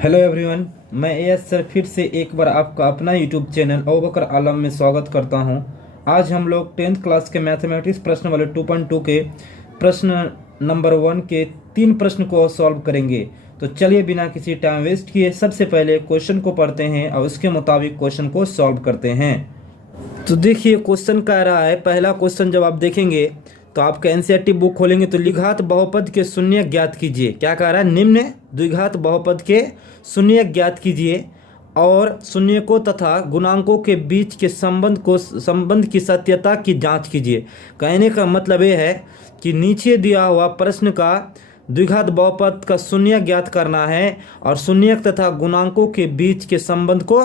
Hello everyone, मैं as sir फिर से एक बार आपका अपना यूट्यूब चैनल अबूबकर आलम में स्वागत करता हूं। आज हम लोग 10th क्लास के मैथमेटिक्स प्रश्न वाले 2.2 के प्रश्न नंबर 1 के 3 प्रश्न को सॉल्व करेंगे। तो चलिए बिना किसी टाइम वेस्ट किए सबसे पहले क्वेश्चन को पढ़ते हैं और उसके मुताबिक क्वेश्चन को सॉल्व करते हैं। तो देखिए क्वेश्चन कह रहा है, पहला क्वेश्चन जब आप देखेंगे तो आपका एनसीईआरटी बुक खोलेंगे तो द्विघात बहुपद के शून्य ज्ञात कीजिए। क्या कह रहा है? निम्न द्विघात बहुपद के शून्य ज्ञात कीजिए और शून्यकों तथा गुणांकों के बीच के संबंध की सत्यता की जांच कीजिए। कहने का मतलब ये है कि नीचे दिया हुआ प्रश्न का द्विघात बहुपद का शून्य ज्ञात करना है और शून्यक तथा गुणांकों के बीच के संबंध को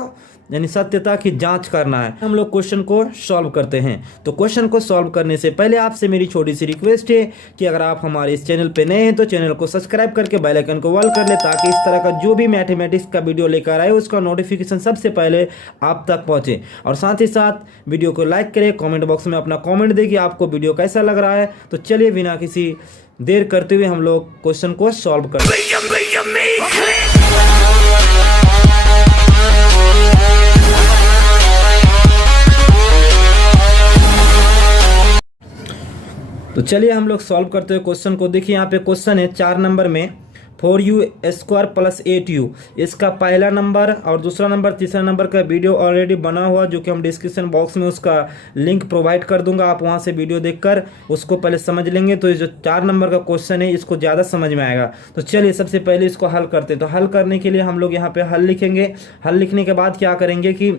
यानी सत्यता की जांच करना है। हम लोग क्वेश्चन को सॉल्व करते हैं। तो क्वेश्चन को सॉल्व करने से पहले आपसे मेरी छोटी सी रिक्वेस्ट है कि अगर आप हमारे इस चैनल पे नए हैं तो चैनल को सब्सक्राइब करके बेल आइकन को ऑल कर ले, ताकि इस तरह का जो भी मैथमेटिक्स का वीडियो लेकर आए उसका नोटिफिकेशन सबसे पहले आप तक पहुंचे। और साथ ही साथ वीडियो को लाइक करें, कॉमेंट बॉक्स में अपना कॉमेंट दें कि आपको वीडियो कैसा लग रहा है। तो चलिए बिना किसी देर करते हुए हम लोग क्वेश्चन को सॉल्व करते हैं। तो चलिए हम लोग सॉल्व करते हुए क्वेश्चन को। देखिए यहाँ पे क्वेश्चन है 4 नंबर में 4u² + 8u। इसका पहला नंबर और दूसरा नंबर तीसरा नंबर का वीडियो ऑलरेडी बना हुआ, जो कि हम डिस्क्रिप्शन बॉक्स में उसका लिंक प्रोवाइड कर दूंगा। आप वहां से वीडियो देखकर उसको पहले समझ लेंगे तो ये जो 4 नंबर का क्वेश्चन है इसको ज़्यादा समझ में आएगा। तो चलिए सबसे पहले इसको हल करते हैं। तो हल करने के लिए हम लोग यहाँ पे हल लिखेंगे। हल लिखने के बाद क्या करेंगे कि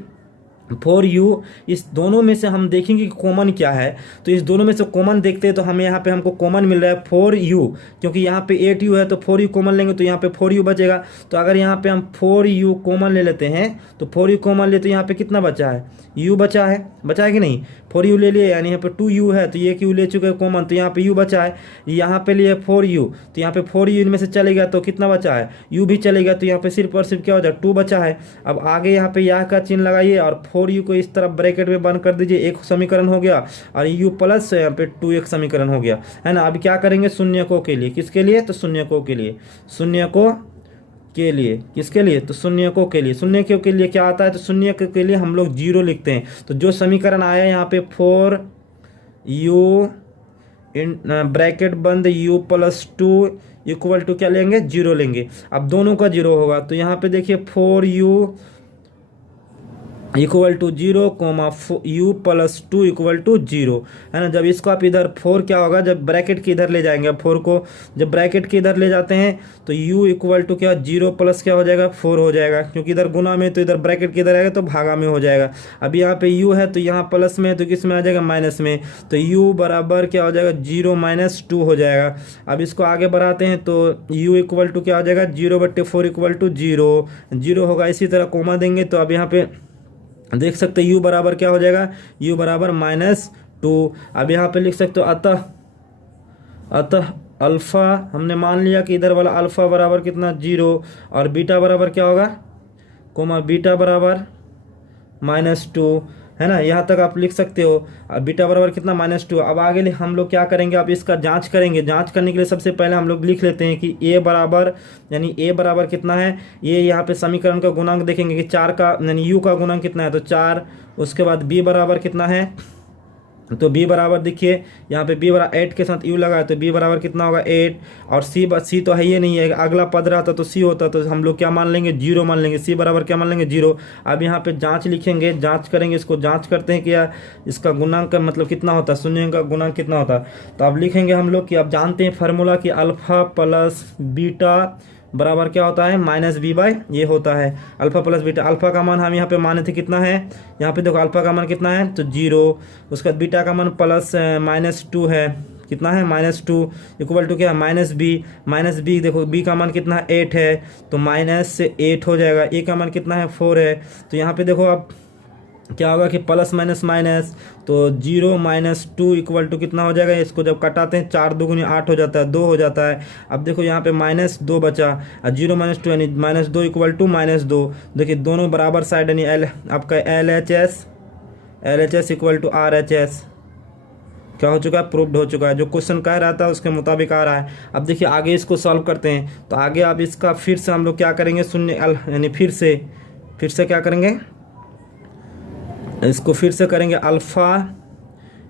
4u, इस दोनों में से हम देखेंगे कि कॉमन क्या है। तो इस दोनों में से कॉमन देखते हैं तो हमें यहाँ पे हमको कॉमन मिल रहा है 4u, क्योंकि यहाँ पे 8u है तो 4u कॉमन लेंगे तो यहाँ पे 4u बचेगा। तो अगर यहाँ पे हम 4u कॉमन ले लेते हैं तो 4u कॉमन ले तो यहाँ पे कितना बचा है? u बचा है कि नहीं? 4u ले लिए यानी यहाँ पे 2u है तो ये u ले चुके हैं कॉमन, तो यहाँ पे u बचा है। यहाँ पे लिए 4u तो यहाँ पे 4u इनमें से चलेगा तो कितना बचा है? u भी चलेगा तो यहाँ पे सिर्फ और सिर्फ क्या हो जाए? 2 बचा है। अब आगे यहाँ पे यह का चिन्ह लगाइए और 4u को इस तरफ ब्रैकेट में बंद कर दीजिए। एक समीकरण हो गया और u प्लस यहाँ पे 2 एक समीकरण हो गया, है ना। अब क्या करेंगे? शून्यकों के लिए। किसके लिए? तो शून्यकों के लिए। शून्यकों के लिए किसके लिए? तो शून्यकों के लिए। शून्यकों के लिए क्या आता है? तो शून्यकों के लिए हम लोग 0 लिखते हैं। तो जो समीकरण आया यहाँ पे 4u इन ब्रैकेट बंद u + 2 इक्वल टू क्या लेंगे? 0 लेंगे। अब दोनों का 0 होगा तो यहाँ पे देखिए 4u equal to 0, u + 2 equal to 0, है ना। जब इसको आप इधर 4 क्या होगा? जब ब्रैकेट के इधर ले जाएंगे 4 को, जब ब्रैकेट के इधर ले जाते हैं तो u इक्वल टू क्या? 0 प्लस क्या हो जाएगा? 4 हो जाएगा, क्योंकि इधर गुना में तो इधर ब्रैकेट के इधर आएगा तो भागा में हो जाएगा। अब यहाँ पे u है तो यहाँ प्लस में तो किस में आ जाएगा? माइनस में। तो u बराबर क्या हो जाएगा? 0 - 2 हो जाएगा। अब इसको आगे बढ़ाते हैं तो u इक्वल टू क्या हो जाएगा? 0/4 इक्वल टू 0 होगा। इसी तरह कोमा देंगे तो अब यहाँ पे देख सकते हैं u बराबर क्या हो जाएगा? u बराबर -2। अब यहाँ पे लिख सकते हो अतः अल्फ़ा, हमने मान लिया कि इधर वाला अल्फ़ा बराबर कितना? 0 और बीटा बराबर क्या होगा? बीटा बराबर -2, है ना। यहाँ तक आप लिख सकते हो। अब बीटा बराबर कितना? -2। अब आगे हम लोग क्या करेंगे? अब इसका जांच करेंगे। जांच करने के लिए सबसे पहले हम लोग लिख लेते हैं कि a बराबर कितना है? ये यहाँ पे समीकरण का गुणांक देखेंगे कि 4 का यानी u का गुणांक कितना है? तो 4। उसके बाद b बराबर कितना है? तो b बराबर देखिए यहाँ पे b बराबर 8 के साथ u लगा है तो b बराबर कितना होगा? 8। और c तो है ही नहीं है, अगला पद रहता तो c होता, तो हम लोग क्या मान लेंगे? 0 मान लेंगे। c बराबर क्या मान लेंगे? 0। अब यहाँ पे जांच लिखेंगे, जांच करेंगे। इसको जांच करते हैं कि यार इसका गुणांक का मतलब कितना होता है? शून्य का गुणांक कितना होता है? तो अब लिखेंगे हम लोग कि अब जानते हैं फार्मूला कि अल्फ़ा प्लस बीटा बराबर क्या होता है? -b/, ये होता है अल्फ़ा प्लस बीटा। अल्फ़ा का मान हम यहाँ पे माने थे कितना है? यहाँ पे देखो अल्फ़ा का मान कितना है? तो 0। उसका बीटा का मान +-2 है। कितना है? -2 इक्वल टू क्या है? -b देखो b का मान कितना है? 8 है तो -8 हो जाएगा। a का मान कितना है? 4 है। तो यहाँ पे देखो अब क्या होगा कि प्लस माइनस माइनस, तो 0 - 2 इक्वल टू कितना हो जाएगा? इसको जब कटाते हैं 4 2 × 8 हो जाता है, 2 हो जाता है। अब देखो यहाँ पे -2 बचा और 0 - 2 यानी -2 इक्वल टू -2। देखिए दोनों बराबर साइड यानी आपका LHS इक्वल टू RHS, क्या हो चुका है, प्रूव्ड हो चुका है। जो क्वेश्चन कह रहा था उसके मुताबिक आ रहा है। अब देखिए आगे इसको सॉल्व करते हैं। तो आगे अब इसका फिर से हम लोग क्या करेंगे, शून्य यानी फिर से क्या करेंगे, इसको फिर से करेंगे अल्फ़ा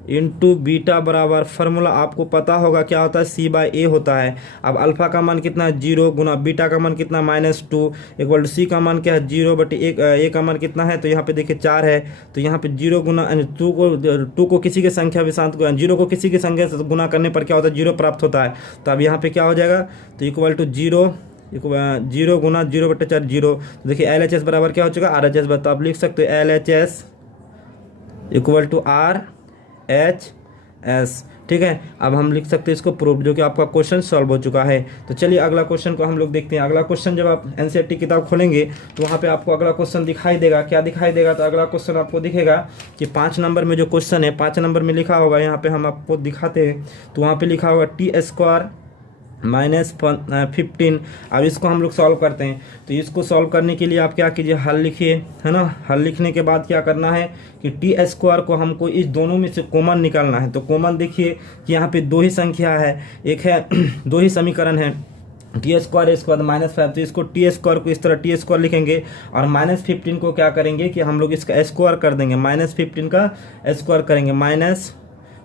इंटू बीटा बराबर, फार्मूला आपको पता होगा क्या होता है, सी बाई ए होता है। अब अल्फ़ा का मान कितना है 0 गुना बीटा का मान कितना -2 इक्वल टू सी का मान क्या है 0 बटे ए का मान कितना है, तो यहाँ पे देखिए 4 है। तो यहाँ पे 0 गुना 2 को किसी के संख्या के साथ 0 को किसी की संख्या से गुना करने पर क्या होता है 0 प्राप्त होता है। तो अब यहाँ पे क्या हो जाएगा, तो इक्वल टू 0 गुना 0 बटे 4 0। तो देखिए LHS बराबर क्या हो चुका है RHS। तो आप लिख सकते हो LHS इक्वल टू RHS। ठीक है, अब हम लिख सकते हैं इसको प्रूफ, जो कि आपका क्वेश्चन सॉल्व हो चुका है। तो चलिए अगला क्वेश्चन को हम लोग देखते हैं। अगला क्वेश्चन जब आप NCERT किताब खोलेंगे तो वहाँ पे आपको अगला क्वेश्चन दिखाई देगा। क्या दिखाई देगा, तो अगला क्वेश्चन आपको दिखेगा कि 5 नंबर में जो क्वेश्चन है 5 नंबर में लिखा होगा, यहाँ पे हम आपको दिखाते हैं। तो वहाँ पे लिखा होगा t² -15। अब इसको हम लोग सॉल्व करते हैं। तो इसको सॉल्व करने के लिए आप क्या कीजिए, हल लिखिए, है ना। हल लिखने के बाद क्या करना है कि t² को हमको इस दोनों में से कॉमन निकालना है। तो कॉमन देखिए कि यहाँ पे 2 ही संख्या है, एक है 2 ही समीकरण है, t² -5। तो इसको t² को इस तरह t² लिखेंगे और -15 को क्या करेंगे कि हम लोग इसका स्क्वायर कर देंगे, -15 का स्क्वायर करेंगे,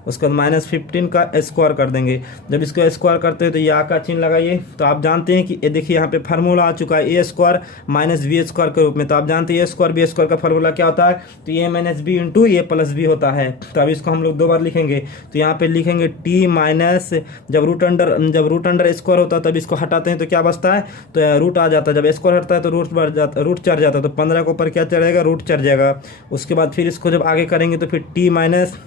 उसके बाद -15 का स्क्वायर कर देंगे। जब इसको स्क्वायर करते हैं तो या का चिन्ह लगाइए। तो आप जानते हैं कि ये देखिए यहाँ पे फार्मूला आ चुका है a² -b² के रूप में। तो आप जानते हैं a² b² का फार्मूला क्या होता है, तो a - b इंटू a+b होता है। तो अब इसको हम लोग 2 बार लिखेंगे। तो यहाँ पे लिखेंगे t माइनस, जब रूट अंडर स्क्वायर होता है तब इसको हटाते हैं तो क्या बचता है, तो रूट आ जाता है। जब स्क्वायर हटता है तो रूट चढ़ जाता है। तो 15 के ऊपर क्या चढ़ेगा, रूट चढ़ जाएगा। उसके बाद फिर इसको जब आगे करेंगे तो फिर t माइनस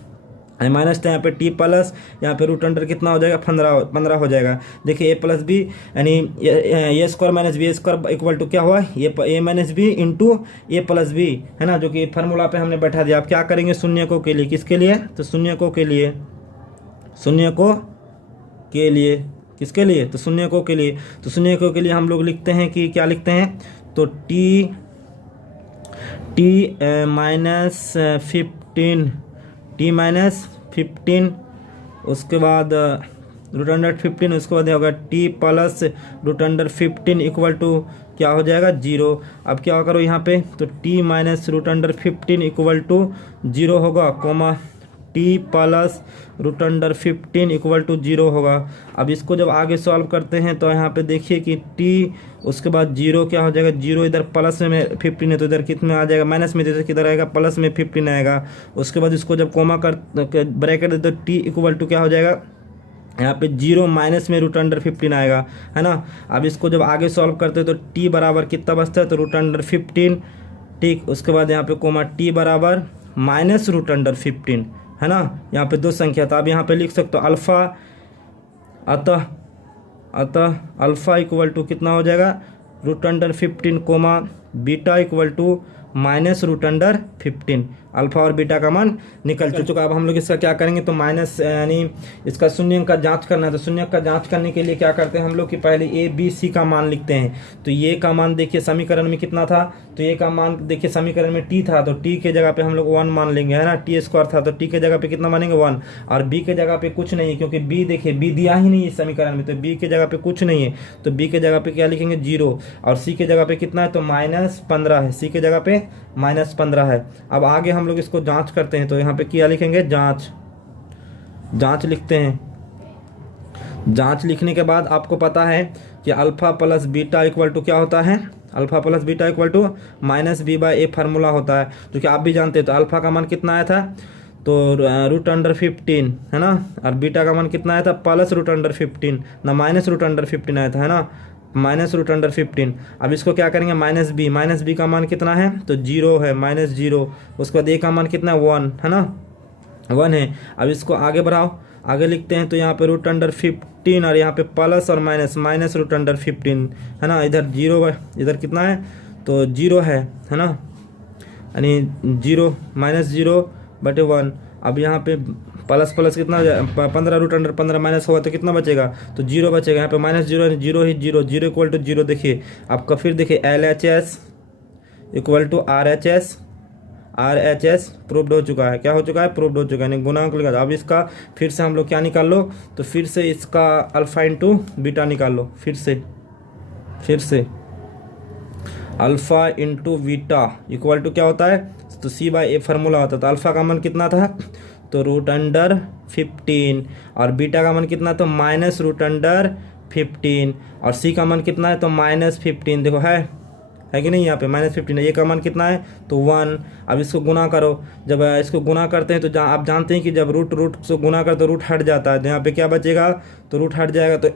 तो यहाँ पे t प्लस, यहाँ पे रूट अंडर कितना हो जाएगा 15 हो जाएगा। देखिए a+b यानी a² -b² इक्वल टू क्या हुआ, a - b इंटू a+b, है ना, जो कि फार्मूला पे हमने बैठा दिया। आप क्या करेंगे, शून्यकों के लिए, किसके लिए, तो शून्यकों के लिए, किसके लिए, तो शून्यकों के लिए। तो शून्यकों के लिए हम लोग लिखते हैं कि क्या लिखते हैं, तो t -15, उसके बाद रूट अंडर 15, उसके बाद होगा t plus root under 15 equal to क्या हो जाएगा 0। अब क्या करो यहाँ पे, तो t minus root under 15 equal to 0 होगा, comma t plus root under 15 equal to 0 होगा। अब इसको जब आगे सॉल्व करते हैं तो यहाँ पे देखिए कि t, उसके बाद 0 क्या हो जाएगा, 0 इधर प्लस में 15 है तो इधर कितना आ जाएगा, माइनस में, इधर किधर आएगा, प्लस में 15 आएगा। उसके बाद इसको जब कोमा कर ब्रैकेट दे तो t इक्वल टू क्या हो जाएगा, यहाँ पे 0 माइनस में रूट अंडर 15 आएगा, है ना। अब इसको जब आगे सॉल्व करते हैं तो t बराबर कितना बचता है, तो रूट अंडर 15, ठीक। उसके बाद यहाँ पे कोमा t बराबर माइनस रूट अंडर 15, है ना। यहाँ पे 2 संख्या था। अब यहाँ पे लिख सकते हो अल्फ़ा, अतः अल्फ़ा इक्वल टू कितना हो जाएगा, root under 15 comma beta equal to minus root under 15। Alpha और बीटा का मान निकल चुका। अब हम लोग इसका क्या करेंगे, तो माइनस यानी इसका शून्य का जांच करना है। तो शून्य का जांच करने के लिए क्या करते हैं हम लोग कि पहले a b c का मान लिखते हैं। तो ये का मान देखिए समीकरण में कितना था, तो ये का मान देखिए समीकरण में t था, तो t के जगह पे हम लोग 1 मान लेंगे, है ना। t² था तो t के जगह पे कितना मानेंगे 1, और b के जगह पे कुछ नहीं है क्योंकि b देखिए b दिया ही नहीं है इस समीकरण में, तो b के जगह पे कुछ नहीं है, तो b के जगह पे क्या लिखेंगे 0, और c के जगह पे कितना है, तो -15 है, c के जगह पे -15 है। अब आगे हम लोग इसको जांच करते हैं। तो यहाँ पे क्या लिखेंगे, जांच लिखते हैं। जांच लिखने के बाद आपको पता है कि alpha plus beta equal to क्या होता है, alpha plus beta equal to -b/a formula होता है, जो कि आप भी जानते हैं। तो अल्फ़ा का मान कितना आया था, तो रूट अंडर 15, है ना, और बीटा का मान कितना आया था, प्लस रूट अंडर 15 ना माइनस रूट अंडर 15 आया था, है ना, माइनस रूट अंडर 15। अब इसको क्या करेंगे, माइनस बी का मान कितना है, तो 0 है, -0। उसके बाद a का मान कितना है 1, है ना, 1 है। अब इसको आगे बढ़ाओ, आगे लिखते हैं। तो यहाँ पे रूट अंडर 15 और यहाँ पे प्लस और माइनस रूट अंडर 15, है ना। इधर 0, इधर कितना है, तो 0 है ना, यानी 0 -0/1। अब यहाँ पे प्लस कितना 15 रूट अंडर 15 माइनस होगा तो कितना बचेगा, तो 0 बचेगा। यहाँ पे -0 0 ही 0 इक्वल टू 0। देखिए आपका फिर देखिए LHS equal to RHS, RHS proved हो चुका है। क्या हो चुका है? प्रूव्ड हो चुका है, यानी गुणांक लगा। अब इसका फिर से हम लोग क्या निकाल लो, तो फिर से इसका अल्फा इंटू बीटा निकाल लो। फिर से alpha into beta equal to क्या होता है, तो C/A फार्मूला होता है। तो अल्फा का मान कितना था, तो √15 और बीटा का मान कितना, तो -√15 और C का मान कितना है, तो -15। देखो है कि नहीं, यहाँ पे -15 है। ये का मान कितना है, तो 1। अब इसको गुना करो, जब इसको गुना करते हैं तो आप जानते हैं कि जब रूट से गुना करते तो रूट हट जाता है, तो यहाँ पे क्या बचेगा, तो रूट हट जाएगा, तो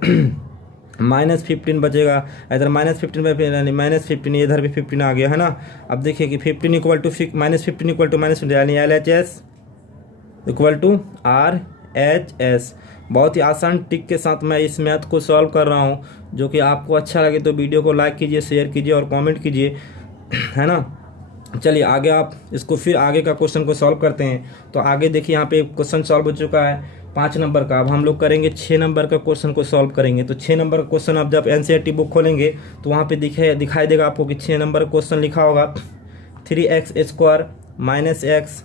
-15 बचेगा। इधर -15 यानी -15, इधर भी 15 आ गया है ना। अब देखिए कि 15 इक्वल टू -15 इक्वल टू -15 यानी LHS इक्वल टू RHS। बहुत ही आसान ट्रिक के साथ मैं इस मैथ को सॉल्व कर रहा हूँ। जो कि आपको अच्छा लगे तो वीडियो को लाइक कीजिए, शेयर कीजिए और कमेंट कीजिए, है ना। चलिए आगे आप इसको फिर आगे का क्वेश्चन को सॉल्व करते हैं। तो आगे देखिए यहाँ पे क्वेश्चन सॉल्व हो चुका है 5 नंबर का। अब हम लोग करेंगे 6 नंबर का क्वेश्चन को सॉल्व करेंगे। तो 6 नंबर का क्वेश्चन आप जब NCERT बुक खोलेंगे तो वहाँ पे दिखाई देगा आपको कि 6 नंबर का क्वेश्चन लिखा होगा 3x² -x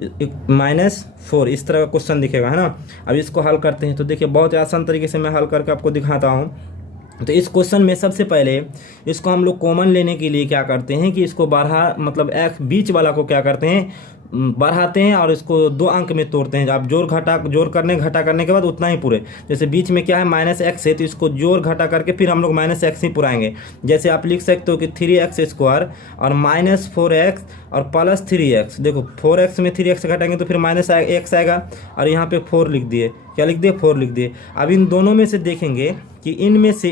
-4, इस तरह का क्वेश्चन दिखेगा, है ना। अब इसको हल करते हैं। तो देखिए बहुत ही आसान तरीके से मैं हल करके आपको दिखाता हूँ। तो इस क्वेश्चन में सबसे पहले इसको हम लोग कॉमन लेने के लिए क्या करते हैं कि इसको मतलब x बीच वाला को क्या करते हैं, बढ़ाते हैं और इसको 2 अंक में तोड़ते हैं। आप जोड़ घटा करने के बाद उतना ही पूरे। जैसे बीच में क्या है -x है, तो इसको जोड़ घटा करके फिर हम लोग -x ही पुराएंगे। जैसे आप लिख सकते हो कि 3x² और -4x और +3x। देखो 4x में 3x घटाएंगे तो फिर -x आएगा और यहाँ पे 4 लिख दिए। क्या लिख दिए? 4 लिख दिए। अब इन दोनों में से देखेंगे कि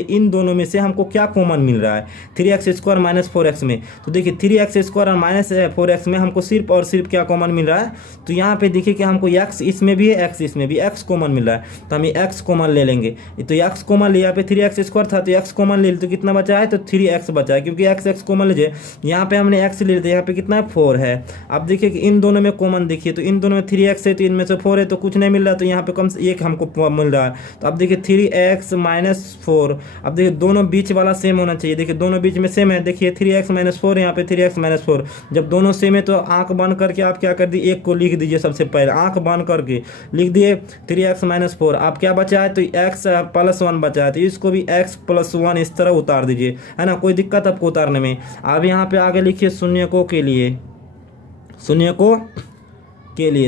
इन दोनों में से हमको क्या कॉमन मिल रहा है 3x² -4x में। तो देखिए 3x² और -4x में हमको सिर्फ और सिर्फ क्या कॉमन मिल रहा है, तो यहाँ पे देखिए कि हमको x इसमें भी है, x इसमें भी, x कॉमन मिल रहा है। तो हम x कॉमन ले लेंगे। तो x कॉमन ले, यहाँ पे 3x² था तो x कॉमन ले, तो कितना बचा है, तो 3x बचा है, क्योंकि x कॉमन लीजिए। यहाँ पे हमने x ले लिया, यहाँ पे कितना है, 4 है। अब देखिए कि इन दोनों में कॉमन देखिए, तो इन दोनों में 3x है तो इनमें से 4 है, तो कुछ नहीं मिल रहा, तो यहाँ पे कम से एक हमको मिल रहा है। तो अब देखिए 3x -4। अब देखिए दोनों बीच वाला सेम होना चाहिए। देखिए दोनों बीच में सेम है। देखिए 3x -4, यहाँ पे 3x -4। जब दोनों सेम है तो आंख बंद करके आप क्या कर दिए, एक को लिख दीजिए। सबसे पहले आंख बंद करके लिख दिए 3x -4। अब क्या बचा है, तो x +1 बचा है, तो इसको भी x +1 इस तरह उतार दीजिए, है ना। कोई दिक्कत आपको उतारने में। अब यहाँ पे आगे लिखिए शून्यकों के लिए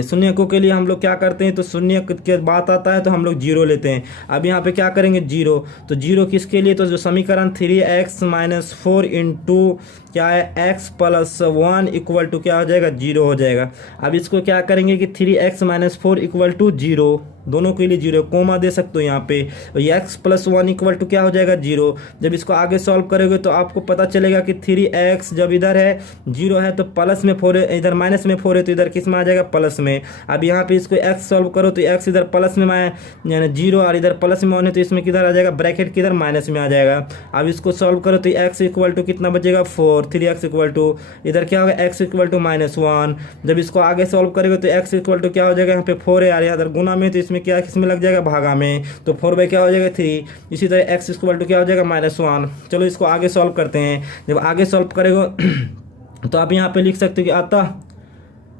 शून्यकों के लिए हम लोग क्या करते हैं, तो शून्य के बात आता है तो हम लोग 0 लेते हैं। अब यहाँ पे क्या करेंगे, 0। तो 0 किसके लिए, तो जो समीकरण 3x -4 इंटू क्या है x +1 इक्वल टू क्या हो जाएगा, 0 हो जाएगा। अब इसको क्या करेंगे कि 3x -4 इक्वल टू 0, दोनों के लिए 0 कोमा दे सकते हो यहाँ पे। x +1 इक्वल टू क्या हो जाएगा, 0। जब इसको आगे सॉल्व करोगे तो आपको पता चलेगा कि 3x जब इधर है 0 है तो प्लस में 4 है, इधर माइनस में 4 है, तो इधर किस में आ जाएगा, प्लस में। अब यहाँ पे इसको x सॉल्व करो तो x इधर प्लस में यानी 0 और इधर प्लस में 1 है, तो इसमें किधर आ जाएगा, ब्रैकेट किधर, माइनस में आ जाएगा। अब इसको सॉल्व करो तो x इक्वल टू कितना बचेगा, 4। 3x इक्वल टू इधर क्या होगा, x इक्वल टू -1। जब इसको आगे सॉल्व करेंगे तो x इक्वल टू क्या हो जाएगा, यहाँ पे 4 है, इधर गुना में, तो इसमें क्या किसमें लग जाएगा, भागा में, तो 4 क्या हो जाएगा, 3। इसी तरह x इक्वल टू क्या हो जाएगा, -1। चलो इसको आगे सॉल्व करते हैं। जब आगे सॉल्व करेगा तो आप यहाँ पे लिख सकते हो कि अतः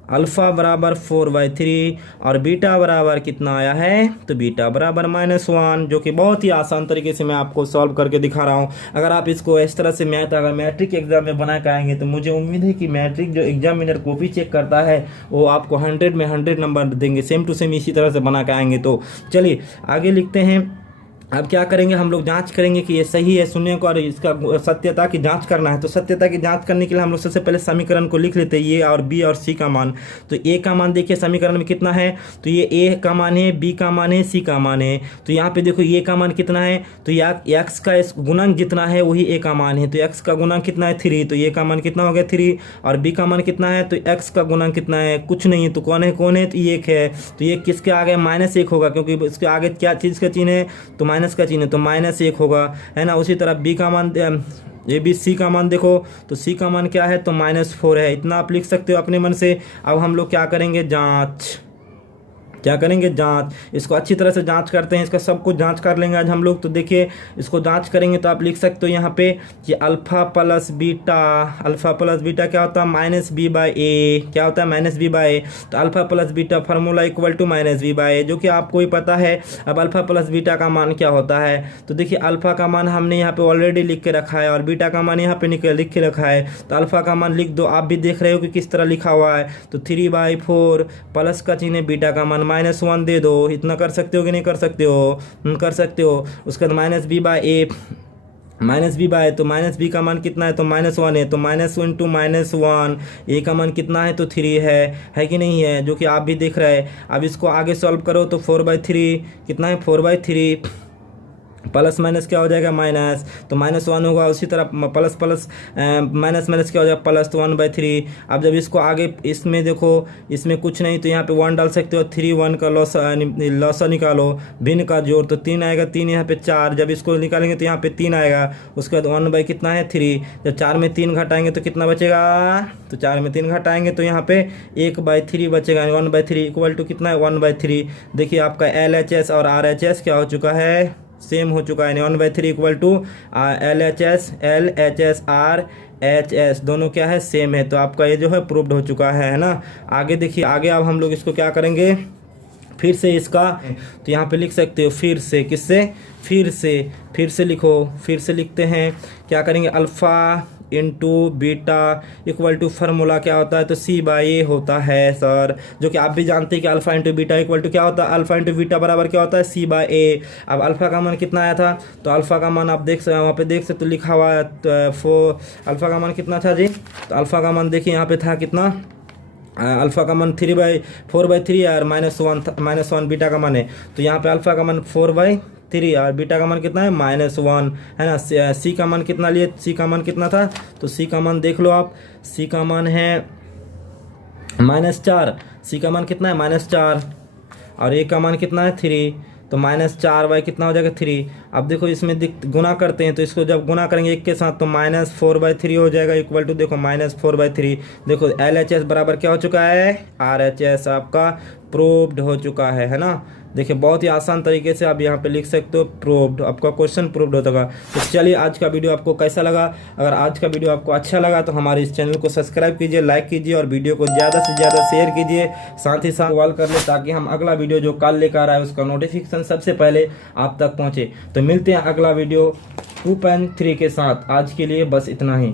अल्फा बराबर 4/3 और बीटा बराबर कितना आया है, तो बीटा बराबर -1, जो कि बहुत ही आसान तरीके से मैं आपको सॉल्व करके दिखा रहा हूँ। अगर आप इसको इस तरह से अगर मैट्रिक एग्जाम में बना के आएंगे तो मुझे उम्मीद है कि मैट्रिक जो एग्जामिनर कॉपी चेक करता है वो आपको 100 में 100 नंबर देंगे, सेम टू सेम इसी तरह से बना के आएंगे। तो चलिए आगे लिखते हैं। अब क्या करेंगे, हम लोग जांच करेंगे कि ये सही है शून्य को, और इसका सत्यता की जांच करना है। तो सत्यता की जांच करने के लिए हम लोग सबसे पहले समीकरण को लिख लेते हैं, ए और बी और सी का मान। तो ए का मान देखिए समीकरण में कितना है, तो ये ए का मान है, बी का मान है, सी का मान है। तो यहाँ पे देखो ए का मान कितना है, तो एक्स का गुणक जितना है वही ए का मान है। तो एक्स का गुणक कितना है, 3। तो ए का मान कितना हो गया, 3। और बी का मान कितना है, तो एक्स का गुणक कितना है, कुछ नहीं है, तो कौन है, तो 1 है। तो ये किसके आगे -1 होगा, क्योंकि इसके आगे क्या चीज़ का चिन्ह है, तो माइनस का चिन्ह है, तो -1 होगा, है ना। उसी तरह बी का मान ये भी सी का मान देखो, तो सी का मान क्या है, तो -4 है। इतना आप लिख सकते हो अपने मन से। अब हम लोग क्या करेंगे, जांच। क्या करेंगे, जांच। इसको अच्छी तरह से जांच करते हैं, इसका सब कुछ जांच कर लेंगे आज हम लोग। तो देखिए इसको जांच करेंगे तो आप लिख सकते हो यहाँ पे कि अल्फा प्लस बीटा क्या होता है, माइनस बी बाई ए। क्या होता है, माइनस बी बाई ए। तो alpha plus beta formula equal to minus B by A, जो कि आपको ही पता है। अब अल्फा प्लस बीटा का मान क्या होता है, तो देखिए अल्फा का मान हमने यहाँ पे ऑलरेडी लिख के रखा है और बीटा का मान यहाँ पे लिख के रखा है। तो अल्फा का मान लिख दो, आप भी देख रहे हो कि किस तरह लिखा हुआ है। तो 3/4 प्लस का चिन्ह, बीटा का मान -1 दे दो। इतना कर सकते हो कि नहीं कर सकते हो, कर सकते हो। उसके बाद माइनस बी बाय, तो माइनस बी का मान कितना है, तो -1 है। तो माइनस इंटू -1, ए का मान कितना है, तो 3 है कि नहीं है, जो कि आप भी देख रहे हैं। अब इसको आगे सॉल्व करो तो 4/3 कितना है, 4/3 प्लस माइनस क्या हो जाएगा, माइनस। तो -1 होगा, उसी तरह प्लस प्लस माइनस क्या हो जाएगा, प्लस। तो 1/3। अब जब इसको आगे इसमें देखो, इसमें कुछ नहीं तो यहाँ पे 1 डाल सकते हो। 3 1 का लॉसा निकालो, भिन्न का जोड़, तो 3 आएगा। 3 यहाँ पे 4, जब इसको निकालेंगे तो यहाँ पे 3 आएगा। उसके बाद 1 कितना है, 3। जब 4 में 3 घटाएंगे तो कितना बचेगा, तो 4 में 3 घटाएंगे तो यहाँ पे 1/3 बचेगा। 1/3 इक्वल टू कितना है, 1/3। देखिए आपका LHS और RHS क्या हो चुका है, सेम हो चुका है। 1/3 इक्वल टू LHS RHS दोनों क्या है, सेम है। तो आपका ये जो है प्रूव्ड हो चुका है ना। आगे देखिए, आगे अब हम लोग इसको क्या करेंगे, फिर से इसका, तो यहाँ पे लिख सकते हो फिर से, किससे, फिर से लिखो। फिर से लिखते हैं, क्या करेंगे, alpha into beta equal to formula क्या होता है, तो C/A होता है सर, जो कि आप भी जानते हैं कि alpha into beta equal to क्या होता है, अल्फ़ा इंटू बीटा बराबर क्या होता है, C/A। अब अल्फ़ा का मान कितना आया था, तो अल्फ़ा का मान आप देख सकते वहाँ पे देख सकते, तो लिखा हुआ है अल्फ़ा का मान कितना था जी, तो अल्फ़ा का मान देखिए यहाँ पे था कितना, अल्फ़ा का मान 4/3 और -1 बीटा का मान है। तो यहाँ पे अल्फ़ा का मान 4/3 और बीटा का मान कितना है, -1 है ना। सी का मान कितना लिए, सी का मान कितना था, तो सी का मान देख लो आप, सी का मान है -4। सी का मान कितना है, -4 और ए का मान कितना है, 3। तो -4 कितना हो जाएगा, 3। अब देखो इसमें गुना करते हैं, तो इसको जब गुना करेंगे एक के साथ तो -4/3 हो जाएगा इक्वल टू, देखो -4/3। देखो LHS बराबर क्या हो चुका है, RHS आपका प्रूव्ड हो चुका है ना। देखिए बहुत ही आसान तरीके से आप यहाँ पे लिख सकते हो प्रूव्ड, आपका क्वेश्चन प्रूव्ड होगा। तो चलिए आज का वीडियो आपको कैसा लगा, अगर आज का वीडियो आपको अच्छा लगा तो हमारे इस चैनल को सब्सक्राइब कीजिए, लाइक कीजिए और वीडियो को ज़्यादा से ज़्यादा शेयर कीजिए। साथ ही साथ कॉल कर ले ताकि हम अगला वीडियो जो कल लेकर आ रहा है उसका नोटिफिकेशन सबसे पहले आप तक पहुँचे। तो मिलते हैं अगला वीडियो 2.3 के साथ। आज के लिए बस इतना ही।